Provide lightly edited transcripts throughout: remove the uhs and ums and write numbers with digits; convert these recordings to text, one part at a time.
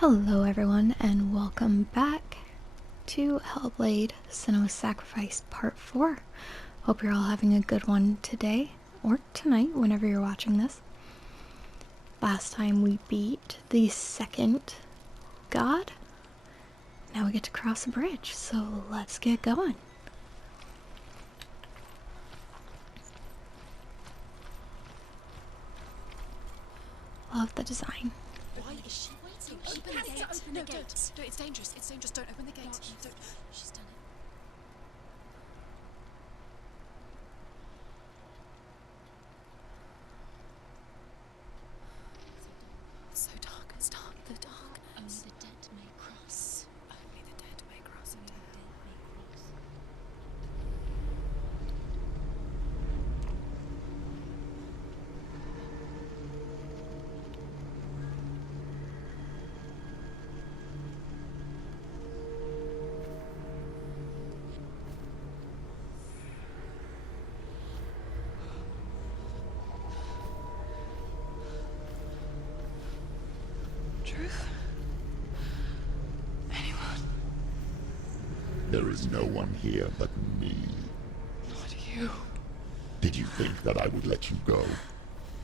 Hello everyone and welcome back to Hellblade Senua's Sacrifice Part 4. Hope you're all having a good one today, or tonight, whenever you're watching this. Last time we beat the second god. Now we get to cross a bridge, so let's get going. Love the design. Why is she waiting? Open the gate. Open the gate. No, it's dangerous. It's dangerous. Don't open the gate. Don't. She's done it. It's so dark. It's dark. The dark. Only the dead may cross. Only the dead may cross. Only the dead may cross. Truth? Anyone? There is no one here but me. Not you. Did you think that I would let you go?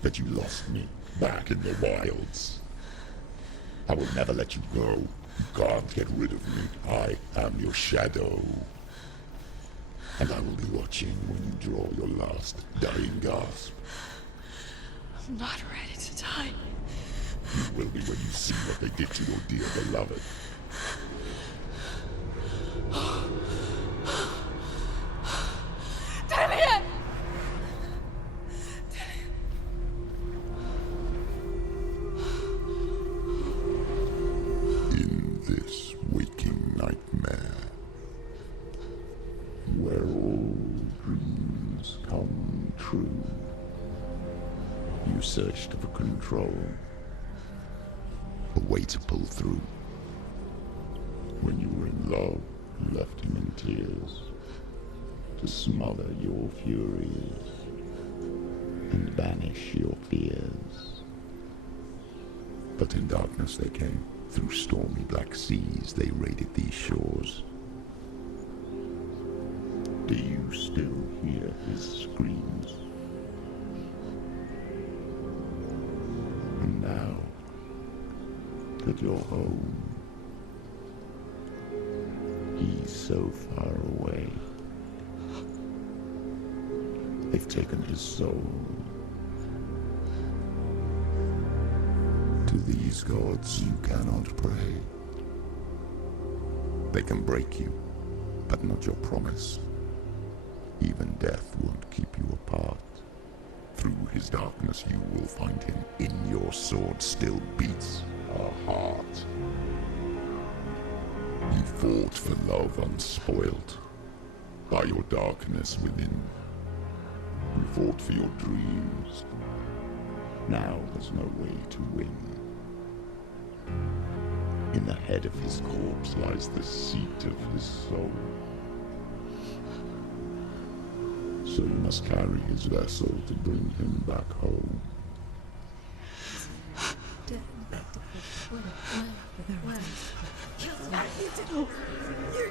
That you lost me back in the wilds? I will never let you go. You can't get rid of me. I am your shadow. And I will be watching when you draw your last dying gasp. I'm not ready to die. You will be when you see what they did to your dear beloved. Damien! In this waking nightmare, where all dreams come true, you searched for control, a way to pull through. When you were in love, you left him in tears, to smother your furies and banish your fears. But in darkness they came, through stormy black seas they raided these shores. Do you still hear his screams? And now that you're home, he's so far away. They've taken his soul. To these gods you cannot pray. They can break you, but not your promise. Even death won't keep you apart. Through his darkness you will find him. In your sword still beats a heart. You fought for love unspoilt by your darkness within. You fought for your dreams. Now there's no way to win. In the head of his corpse lies the seat of his soul. So you must carry his vessel to bring him back home. You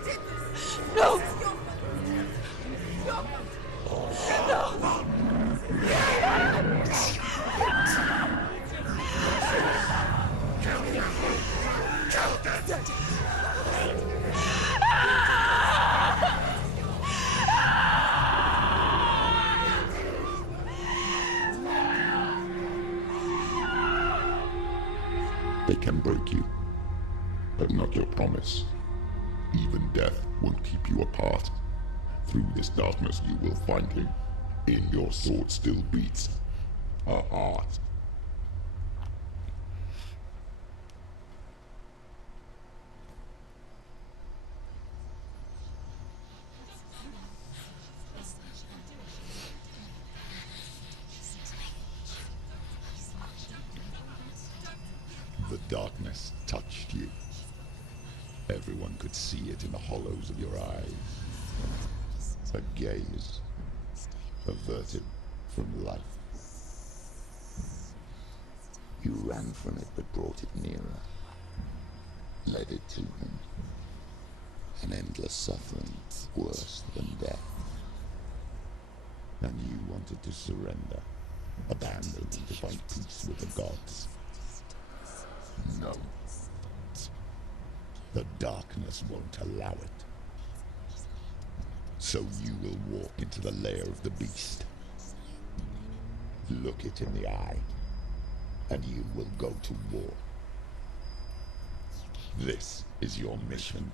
did this! No! They can break you, but not your promise. Even death won't keep you apart. Through this darkness you will find him. In your sword still beats a heart. The darkness touched you. Everyone could see it in the hollows of your eyes. A gaze averted from life. You ran from it, but brought it nearer. led it to him. An endless suffering, worse than death. And you wanted to surrender, abandon to find peace with the gods. No. The darkness won't allow it. So you will walk into the lair of the beast. Look it in the eye, and you will go to war. This is your mission.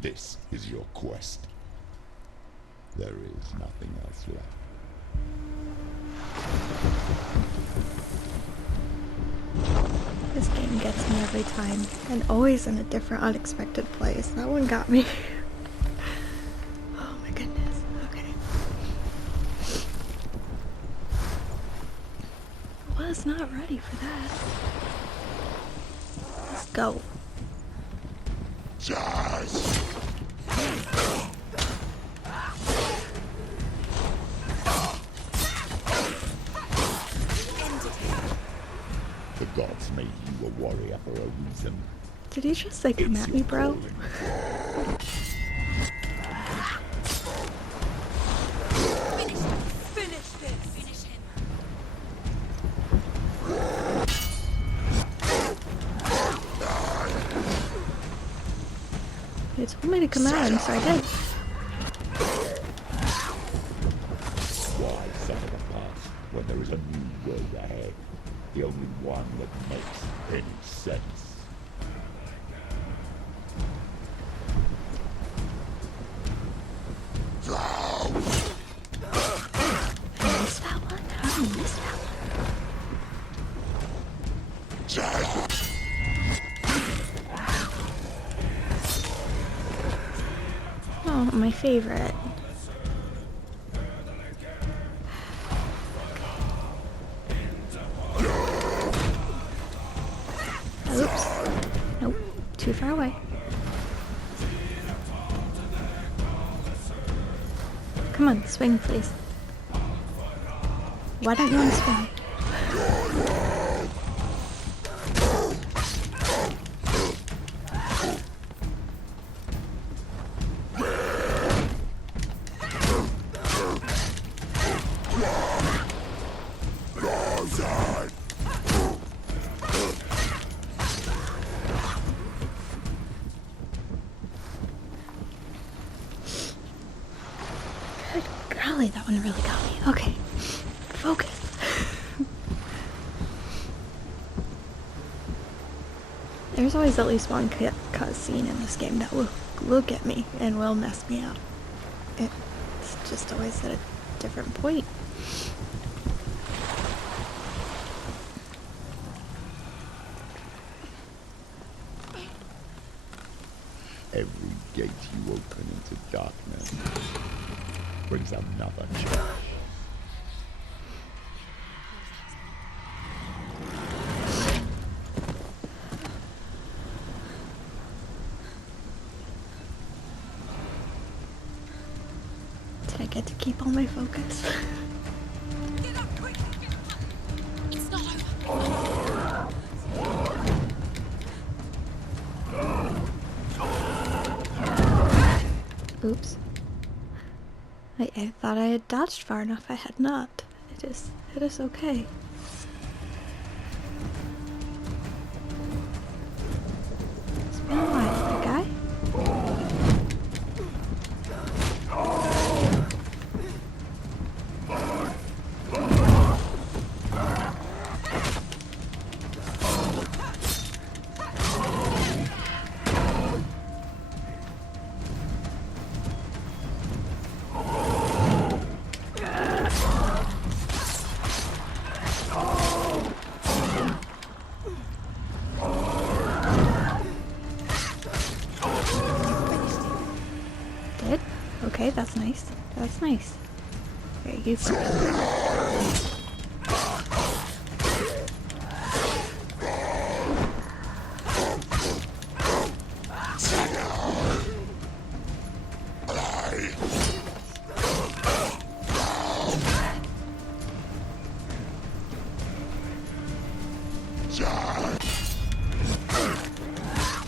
This is your quest. There is nothing else left. This game gets me every time, and always in a different, unexpected place. That one got me. Oh my goodness. Okay. Was not ready for that. Let's go. Charge! The gods made you a warrior for a reason. Did he just say come at me, bro? Finish this! Finish him! He told me to come at him, so I did. Why suffer the past when there is a new world ahead? The only one that makes any sense. I missed that one? How did I miss that one? Oh, my favorite. Oops. Nope. Too far away. Come on, swing, please. Why don't you want to swing? Good golly, that one really got me. Okay, focus. There's always at least one cut scene in this game that will get me and will mess me up. It's just always at a different point. Every gate you open into darkness brings another change. Did I get to keep all my focus? Get up quick! It's not over! Oops. I thought I had dodged far enough. I had not. It is okay. It's been a while, guy. Did? Okay, that's nice. That's nice. There you go.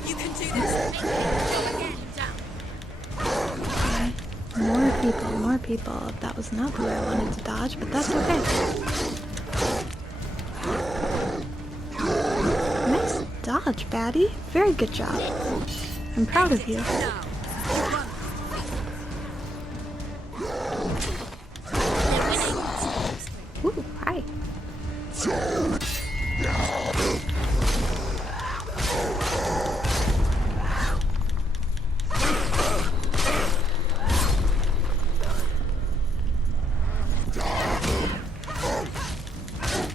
You can people. That was not the way I wanted to dodge, but that's okay. Nice dodge, baddie. Very good job. I'm proud of you. Ooh, hi.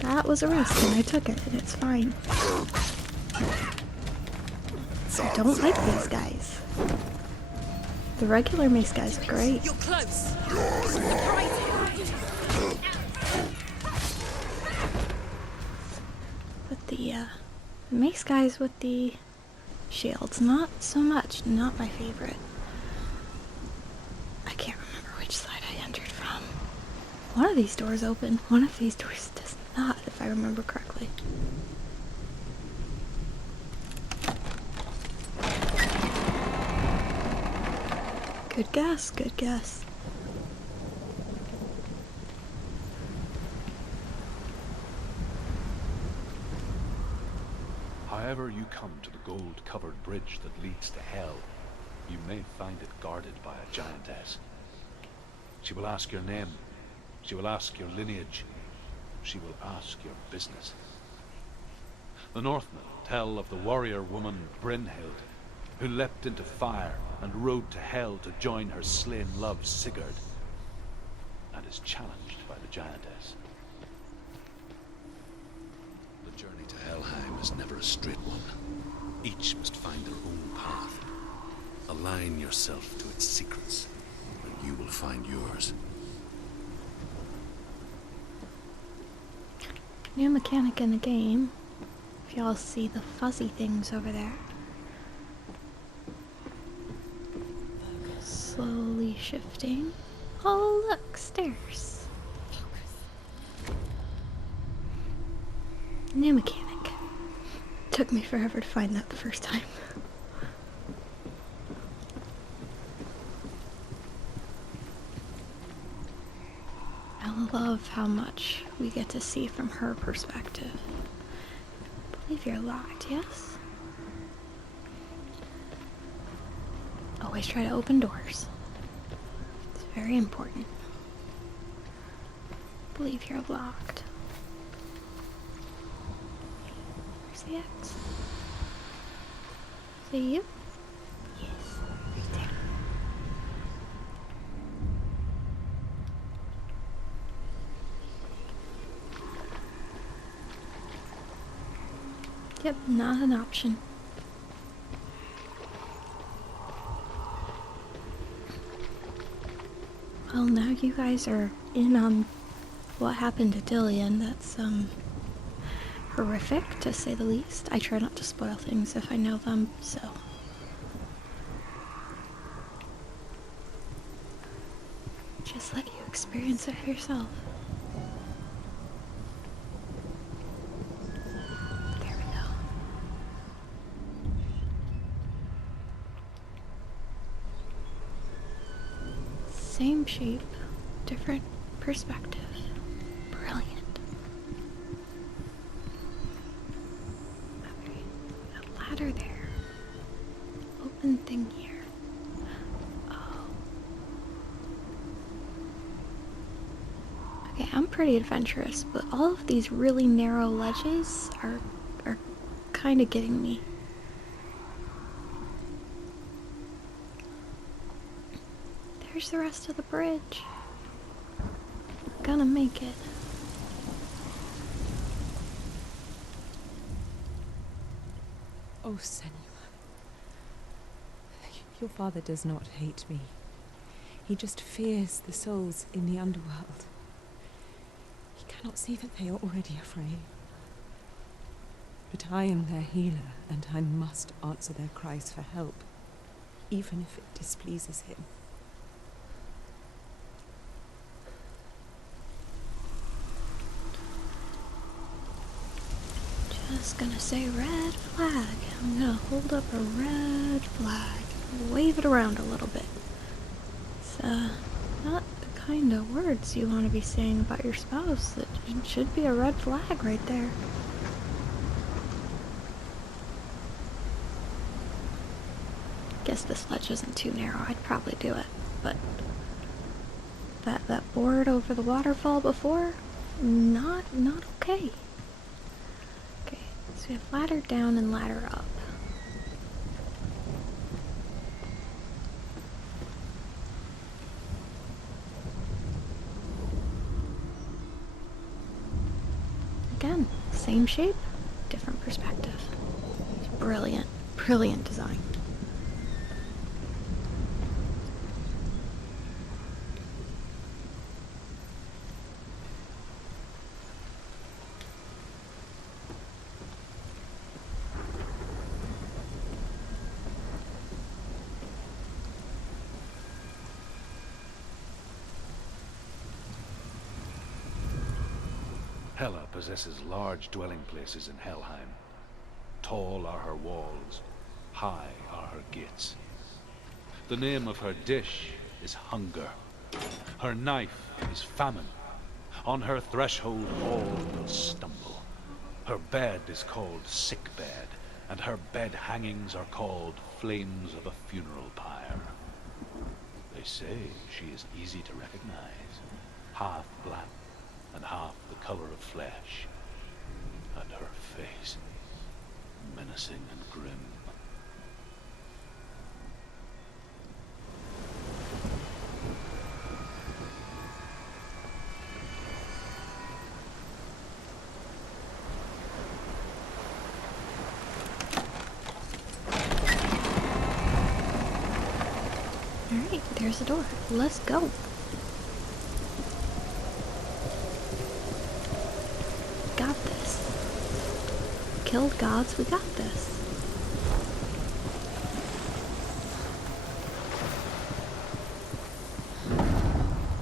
That was a risk and I took it, and it's fine. I don't like these guys. The regular mace guys are great. You're close. But the mace guys with the shields, not so much. Not my favorite. I can't remember which side I entered from. One of these doors open. One of these doors does not, if I remember correctly. Good guess, good guess. However you come to the gold-covered bridge that leads to Hell, you may find it guarded by a giantess. She will ask your name. She will ask your lineage. She will ask your business. The Northmen tell of the warrior woman Brynhild, who leapt into fire and rode to Hell to join her slain love Sigurd, and is challenged by the giantess. The journey to Helheim is never a straight one. Each must find their own path. Align yourself to its secrets, and you will find yours. New mechanic in the game. If y'all see the fuzzy things over there. Slowly shifting. Oh look, stairs. New mechanic. Took me forever to find that the first time. I love how much we get to see from her perspective. I believe you're locked, yes? Always try to open doors. It's very important. I believe you're locked. Where's the X? Is it you? Yes, right there. Yep, not an option. Well, now you guys are in on what happened to Dillian. That's, horrific, to say the least. I try not to spoil things if I know them, so. Just let you experience it for yourself. There we go. Same shape, different perspective. Brilliant. Okay, a ladder there. Open thing here. Oh. Okay, I'm pretty adventurous, but all of these really narrow ledges are kind of getting me. There's the rest of the bridge. We're gonna make it. Oh, Senua. Your father does not hate me. He just fears the souls in the underworld. He cannot see that they are already afraid. But I am their healer, and I must answer their cries for help, even if it displeases him. Just gonna say red flag. I'm gonna hold up a red flag. Wave it around a little bit. It's not the kind of words you want to be saying about your spouse. It should be a red flag right there. Guess this ledge isn't too narrow. I'd probably do it, but that board over the waterfall before, not okay. Okay, so we have ladder down and ladder up. Again, same shape, different perspective. Brilliant, brilliant design. Hela possesses large dwelling places in Helheim. Tall are her walls, high are her gates. The name of her dish is hunger. Her knife is famine. On her threshold all will stumble. Her bed is called sick bed, and her bed hangings are called flames of a funeral pyre. They say she is easy to recognize, half black and half the color of flesh, and her face menacing and grim. Alright, there's the door. Let's go. Got this. Killed gods, we got this.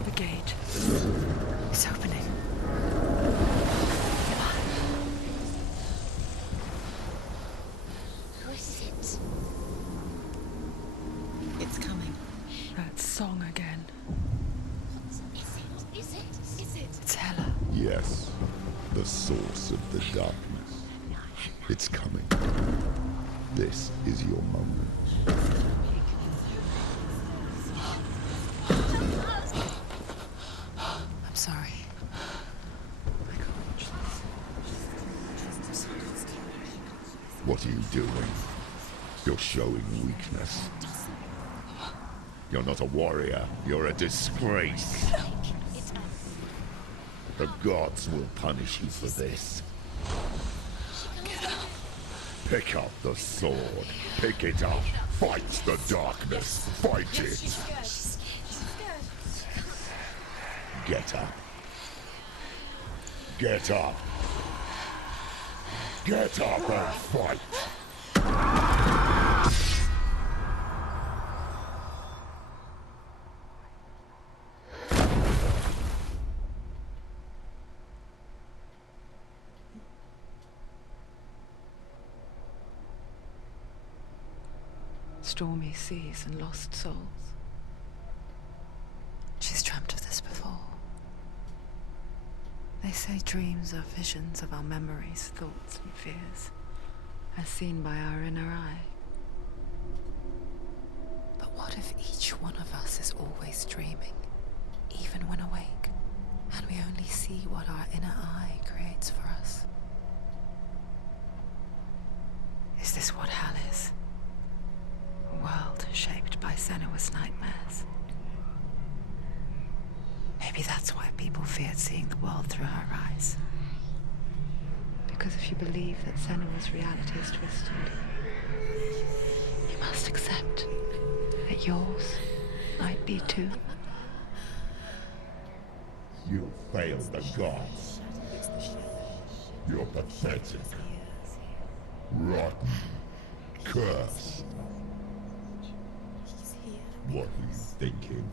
The gate is opening. Who is it? It's coming. That song again. Is it? It's Hela. Yes, the source of the darkness. It's coming. This is your moment. I'm sorry. I can't watch this. What are you doing? You're showing weakness. You're not a warrior. You're a disgrace. The gods will punish you for this. Pick up the sword. Pick it up. Fight the darkness. Fight it. Get up. Get up. Get up and fight. Stormy seas and lost souls. She's dreamt of this before. They say dreams are visions of our memories, thoughts and fears, as seen by our inner eye. But what if each one of us is always dreaming, even when awake, and we only see what our inner eye creates for us? Is this what hell is? A world shaped by Senua's nightmares. Maybe that's why people feared seeing the world through her eyes. Because if you believe that Senua's reality is twisted, you must accept that yours might be too. You failed the gods. You're pathetic. Rotten. Cursed. What were you thinking?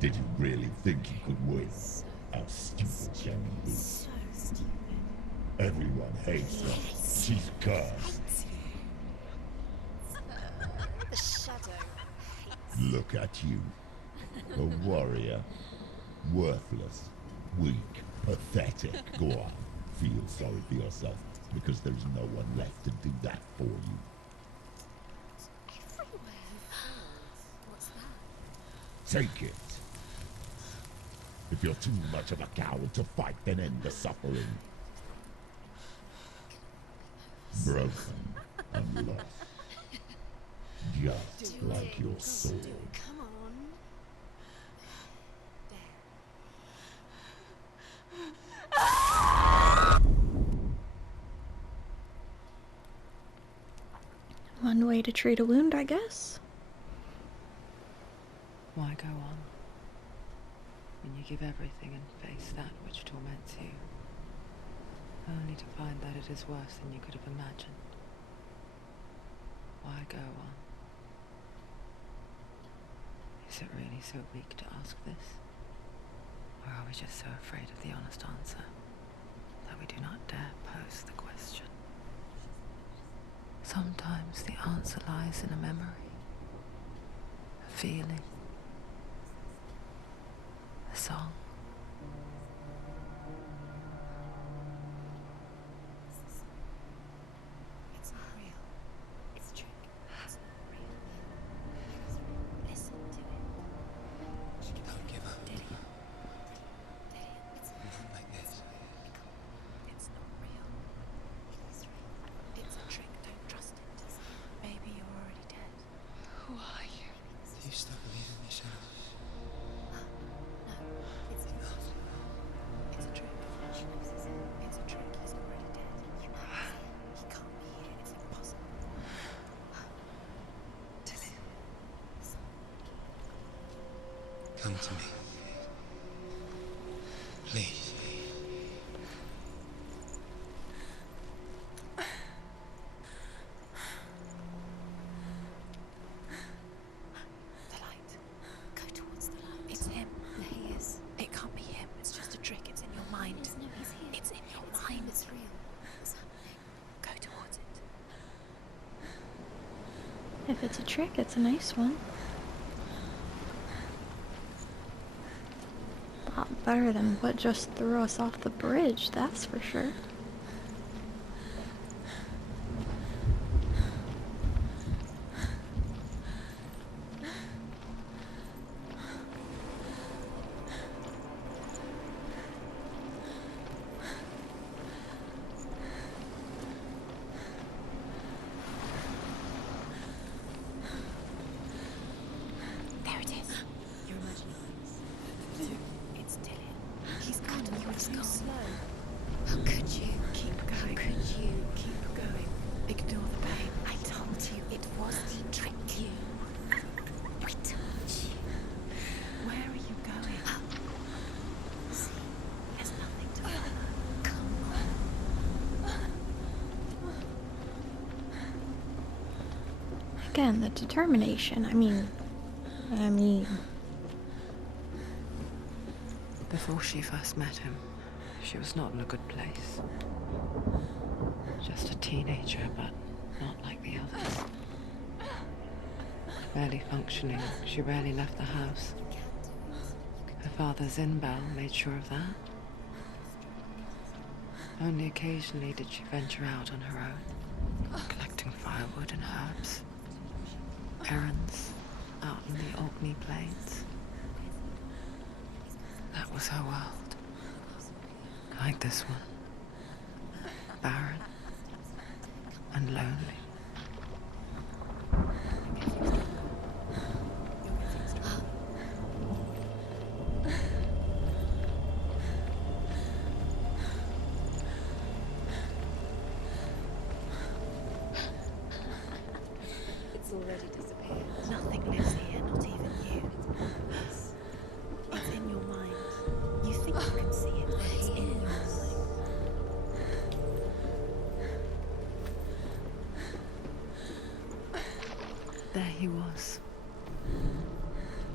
Did you really think you could win? How stupid can you be? Everyone hates her. She's cursed. The shadow hates. Look at you. A warrior. Worthless, weak, pathetic. Go on, feel sorry for yourself, because there's no one left to do that for you. What's that? Take it. If you're too much of a coward to fight, then end the suffering. Broken and lost. Just like your soul. Come on. One way to treat a wound, I guess. Why go on when you give everything and face that which torments you, only to find that it is worse than you could have imagined? Why go on? Is it really so weak to ask this? Or are we just so afraid of the honest answer that we do not dare pose the question? Sometimes the answer lies in a memory, a feeling, a song. It's not real. It's a trick. It's not real. Listen to it. Don't give up. Dillian. It's Not like this. It's not real. It's real. It's a trick. Don't trust it. Maybe you're already dead. Who are you? Do you still believe in me, Senua? No, it's not. It's a trick. It's a trick. He's already dead. You know he can't be here. It's impossible. Dillian. Come to me. Please. The light. Go towards the light. It's him. There he is. It can't be him. It's just a trick. It's in your mind. No, he's here. It's in your mind. It's real. What's happening? Go towards it. If it's a trick, it's a nice one. A lot better than what just threw us off the bridge, that's for sure. There it is. You're imagining things. It's Dillian. He's gone. You was gone. Slow. How could you? Keep going. How could you? Keep going. Ignore the pain. I told you it was the trick. You. I told you. Where are you going? See, there's nothing to follow. Come on. Again, the determination. I mean... Before she first met him, she was not in a good place. Just a teenager, but not like the others. Barely functioning, she rarely left the house. Her father's in-bell made sure of that. Only occasionally did she venture out on her own, collecting firewood and herbs, errands out in the Orkney Plains. That was her world. Like this one. Barren and lonely. It's already disappeared. Nothing lives here, not even you. It's in your mind. You think you can see it, but it's in your mind. There he was.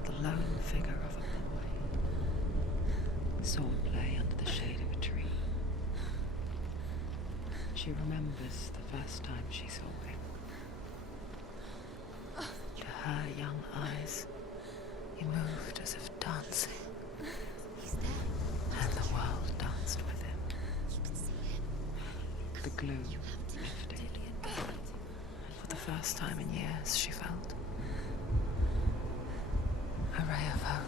The lone figure of a boy. Swordplay under the shade of a tree. She remembers the first time she saw him. To her young eyes, he moved as if dancing, first time in years, she felt. A ray of hope.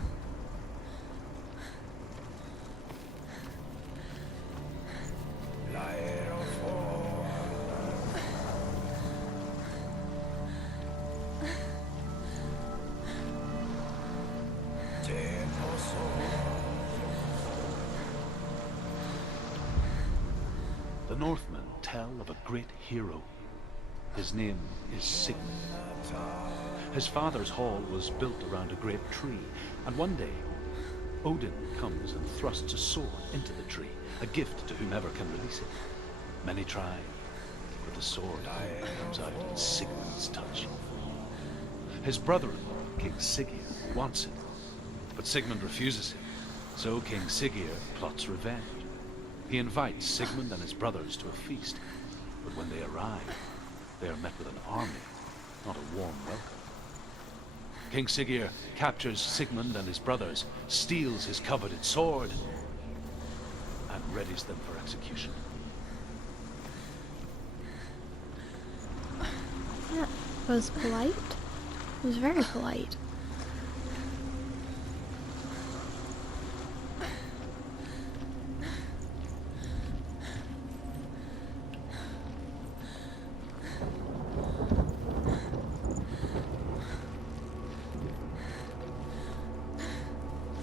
The Northmen tell of a great hero. His name is Sigmund. His father's hall was built around a great tree, and one day, Odin comes and thrusts a sword into the tree, a gift to whomever can release it. Many try, but the sword only comes out in Sigmund's touch. His brother-in-law, King Siggeir, wants it, but Sigmund refuses it, so King Siggeir plots revenge. He invites Sigmund and his brothers to a feast, but when they arrive, they are met with an army, not a warm welcome. King Siggeir captures Sigmund and his brothers, steals his coveted sword, and readies them for execution. That was polite. It was very polite.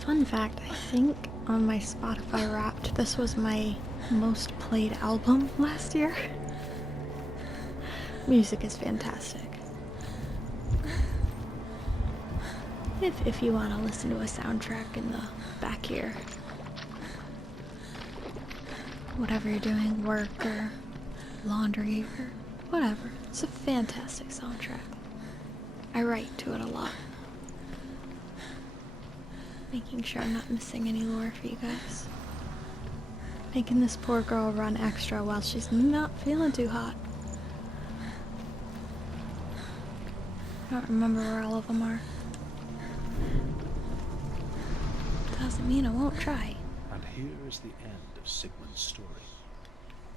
Fun fact, I think on my Spotify Wrapped, this was my most played album last year. Music is fantastic. If you want to listen to a soundtrack in the back here. Whatever you're doing, work or laundry or whatever. It's a fantastic soundtrack. I write to it a lot. Making sure I'm not missing any lore for you guys. Making this poor girl run extra while she's not feeling too hot. I don't remember where all of them are. Doesn't mean I won't try. And here is the end of Sigmund's story.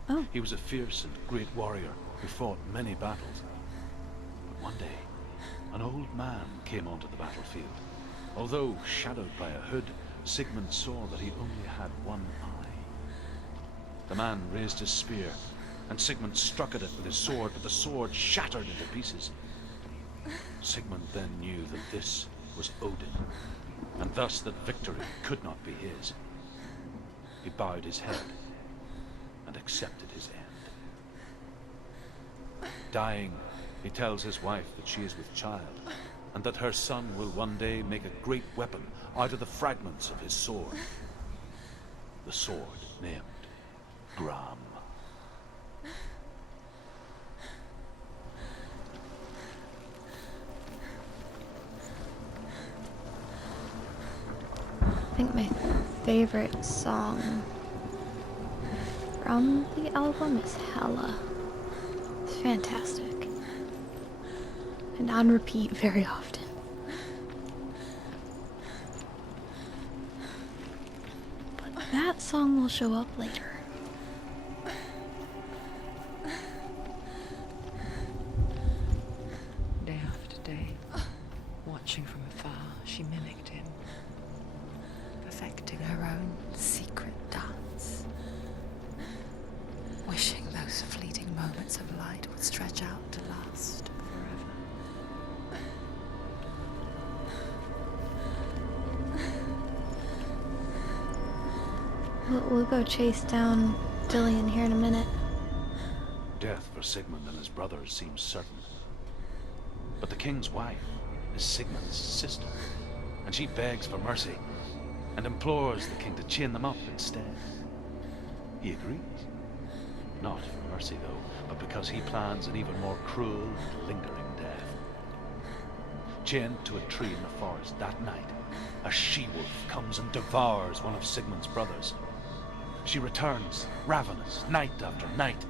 Oh. He was a fierce and great warrior who fought many battles. But one day, an old man came onto the battlefield. Although shadowed by a hood, Sigmund saw that he only had one eye. The man raised his spear, and Sigmund struck at it with his sword, but the sword shattered into pieces. Sigmund then knew that this was Odin, and thus that victory could not be his. He bowed his head and accepted his end. Dying, he tells his wife that she is with child, and that her son will one day make a great weapon out of the fragments of his sword. The sword named Gram. I think my favorite song from the album is Hella. It's fantastic. And on repeat very often. But that song will show up later. Day after day, watching from afar, she mimicked him, perfecting her own secret dance, wishing those fleeting moments of light would stretch out to last forever. We'll go chase down Dillion here in a minute. Death for Sigmund and his brothers seems certain. But the king's wife is Sigmund's sister, and she begs for mercy and implores the king to chain them up instead. He agrees. Not for mercy, though, but because he plans an even more cruel and lingering death. Chained to a tree in the forest that night, a she-wolf comes and devours one of Sigmund's brothers. She returns, ravenous, night after night,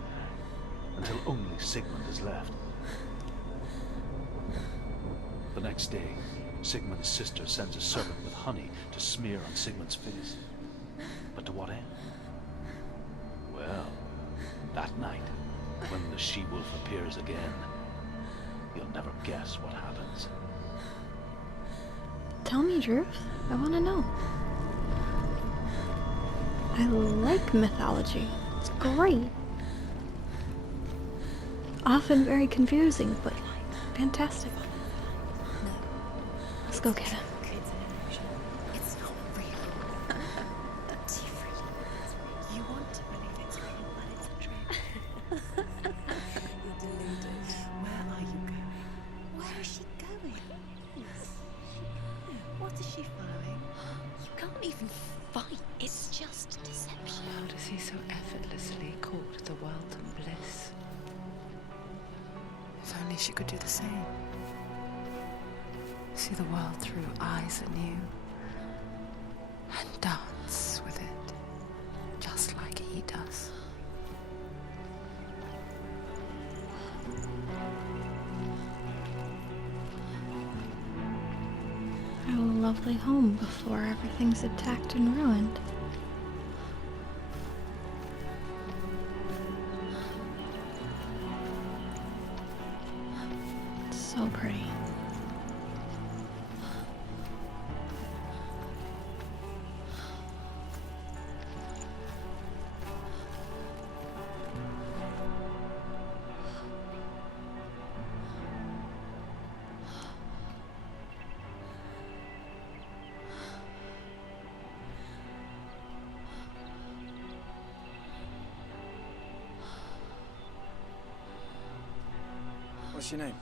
until only Sigmund is left. The next day, Sigmund's sister sends a servant with honey to smear on Sigmund's face. But to what end? Well, that night, when the she-wolf appears again, You'll never guess what happens. Tell me, Drew. I want to know. I like mythology. It's great. Often very confusing, but fantastic. No, Let's go get him. it's an illusion. It's not real. But you really, you want to believe it's real, but it's a trick. You're deluded. Where are you going? Where is she going? What is she following? You can't even fight. It's just deception. How does he so effortlessly court the world and bliss? If only she could do the same. See the world through eyes anew. And dance with it, just like he does. A lovely home before everything's attacked and ruined. It's so pretty. What's your name?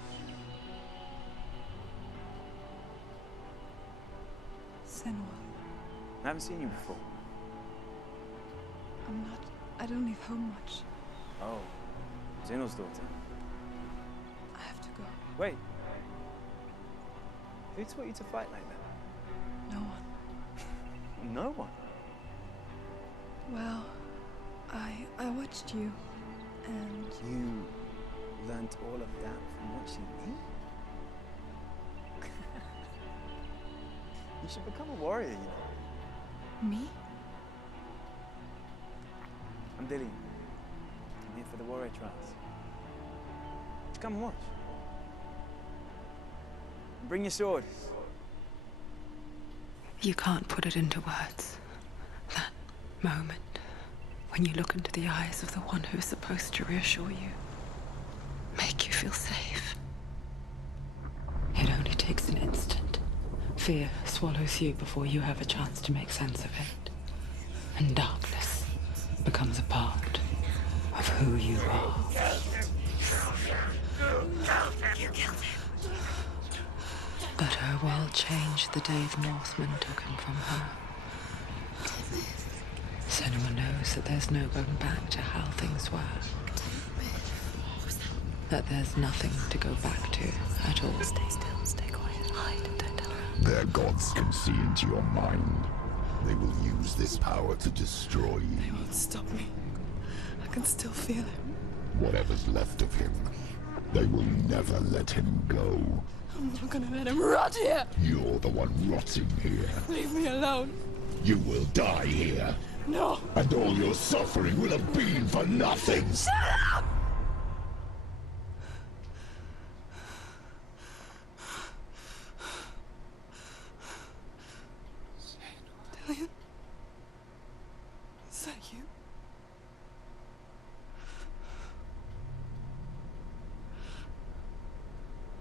Senua. I haven't seen you before. I don't leave home much. Oh, Zenua's daughter. I have to go. Wait. Who taught you to fight like that? No one. No one. Well, I watched you, and You learnt all of that from watching me? You should become a warrior, you know. me? I'm Dillian. I'm here for the warrior trials. Just come and watch. Bring your sword. You can't put it into words. That moment when you look into the eyes of the one who's supposed to reassure you, make you feel safe. It only takes an instant. Fear swallows you before you have a chance to make sense of it. And darkness becomes a part of who you are. You killed him. But her world changed the day the Northmen took him from her. Senua knows that there's no going back to how things were. That there's nothing to go back to at all. Stay still, stay quiet, hide, don't tell her. Their gods can see into your mind. They will use this power to destroy They you. won't stop me. I can still feel him. Whatever's left of him, they will never let him go. I'm not gonna let him rot here. You're the one rotting here. Leave me alone. You will die here. No. And all your suffering will have been for nothing. Shut up! Dillian? Is that you?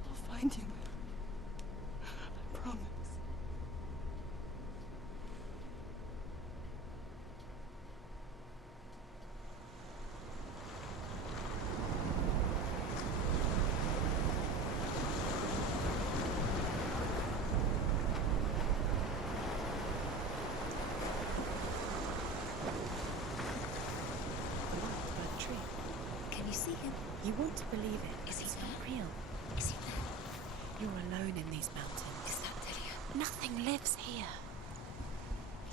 I'll find you. I promise. By the tree. Can you see him? You want to believe it. Is he not real? Is he there? You're alone in these mountains. Is that Dillian? Nothing lives here.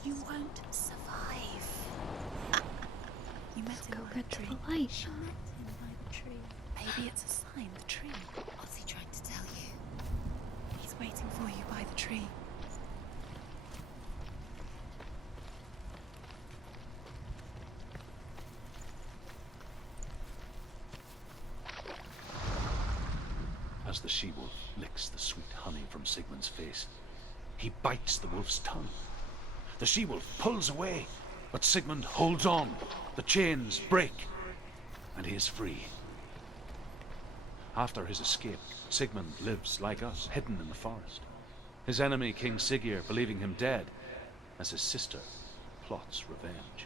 You won't survive. You met him Go by get the to tree. the light. She met him by the tree. Maybe it's a sign, the tree. What's he trying to tell you? He's waiting for you by the tree. as the she-wolf licks the sweet honey from Sigmund's face. He bites the wolf's tongue. The she-wolf pulls away, but Sigmund holds on. The chains break, and he is free. After his escape, Sigmund lives like us, hidden in the forest. His enemy, King Siggeir, believing him dead, as his sister plots revenge.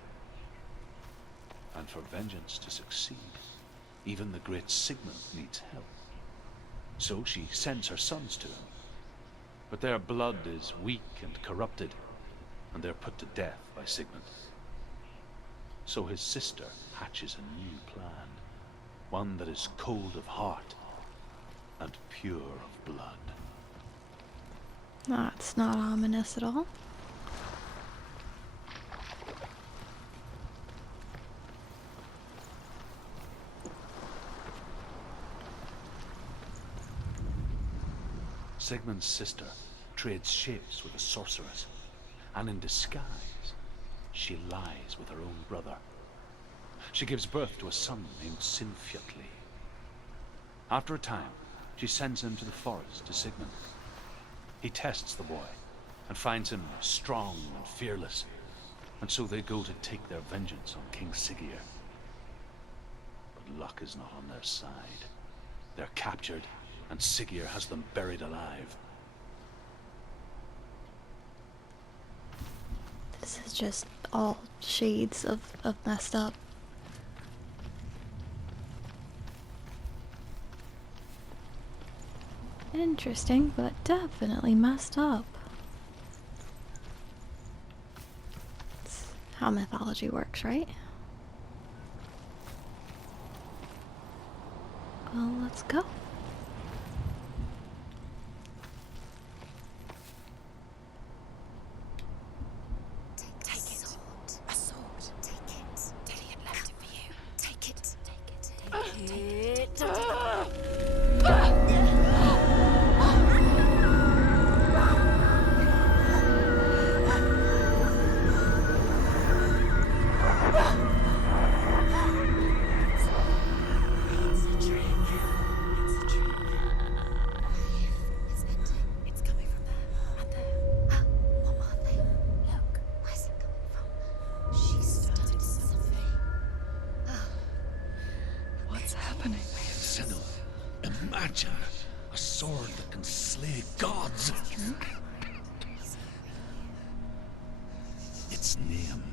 And for vengeance to succeed, even the great Sigmund needs help. So she sends her sons to him. But their blood is weak and corrupted, and they're put to death by Sigmund. So his sister hatches a new plan, one that is cold of heart and pure of blood. That's not ominous at all. Sigmund's sister trades shapes with a sorceress, and in disguise, she lies with her own brother. She gives birth to a son named Sinfjotli. After a time, she sends him to the forest to Sigmund. He tests the boy and finds him strong and fearless, and so they go to take their vengeance on King Siggeir. But luck is not on their side. They're captured, and Siggeir has them buried alive. This is just all shades of messed up. Interesting, but definitely messed up. It's how mythology works, right? Well, let's go. Take it. A sword. Take it. Dillion left it for you. Take it. Take it. Take it. Senua, imagine a sword that can slay gods. Its name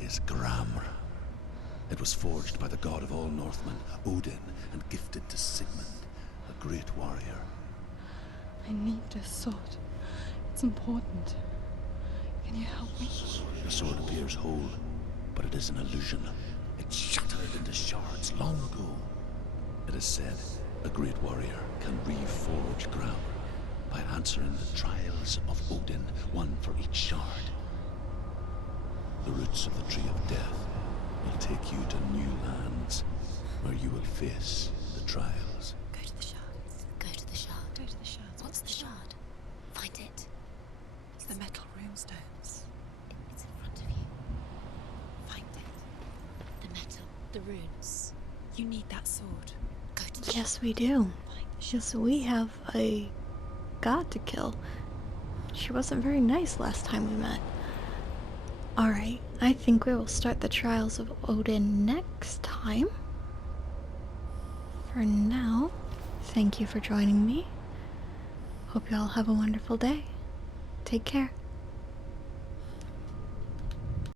is Gramr. It was forged by the god of all Northmen, Odin, and gifted to Sigmund, a great warrior. I need this sword. It's important. Can you help me? The sword appears whole, but it is an illusion. It shattered into shards long ago. It is said a great warrior can reforge Gramr by answering the trials of Odin, one for each shard. The roots of the Tree of Death will take you to new lands where you will face the trials. Go to the shards. Go to the shard. Go to the shards. What's the shard? Find it. It's the metal runestones. It's in front of you. Find it. The metal. The runes. You need that sword. Go to the Yes, we do. Yes, we have a god to kill. She wasn't very nice last time we met. Alright, I think we will start the trials of Odin next time. For now, thank you for joining me. Hope you all have a wonderful day. Take care.